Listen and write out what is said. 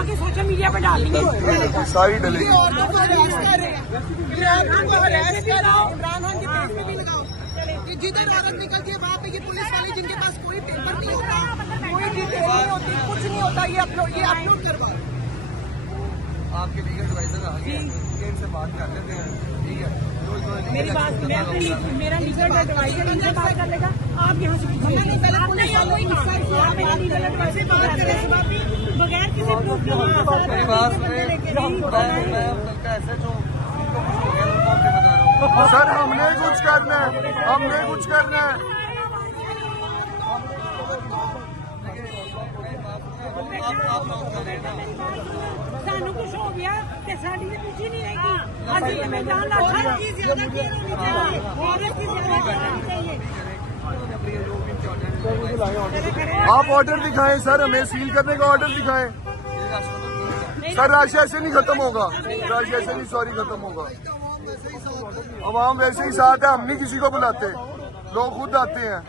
आके social media पे डाल देंगे, सारी डलेगी। इमरान खान के पेज पे भी लगाओ कि जिधर औरत निकलती है वहाँ पे ये पुलिस वाले जिनके पास कोई पेपर नहीं होता, कोई डिटेल नहीं होती, कुछ नहीं होता, ये अपलोड करवा। आपके लीगल एडवाइजर आ गए, इनसे बात कर लेते हैं, ठीक है? मेरी बात, मेरा लीगल एडवाइजर इनसे बात कर लेगा। आप यहाँ से पहले पुलिस वालों को मेरा लीगल एडवाइजर बगैर किसी प्रूफ के मेरी बात सुने, ऐसे जो सर हमने कुछ करना है, हमने कुछ करना है। सानू कुछ हो गया तो साड़ी से पीछे नहीं रहेगी। अभी मैदान औरत की ज्यादा केयर होनी चाहिए, औरत की ज्यादा केयर होनी चाहिए। आप ऑर्डर दिखाएं सर, हमें सील करने का ऑर्डर दिखाएं। सर राशि ऐसे नहीं खत्म होगा, राशि ऐसे नहीं, सॉरी खत्म होगा। अवाम वैसे ही साथ है, हम नहीं किसी को बुलाते, लोग खुद आते हैं।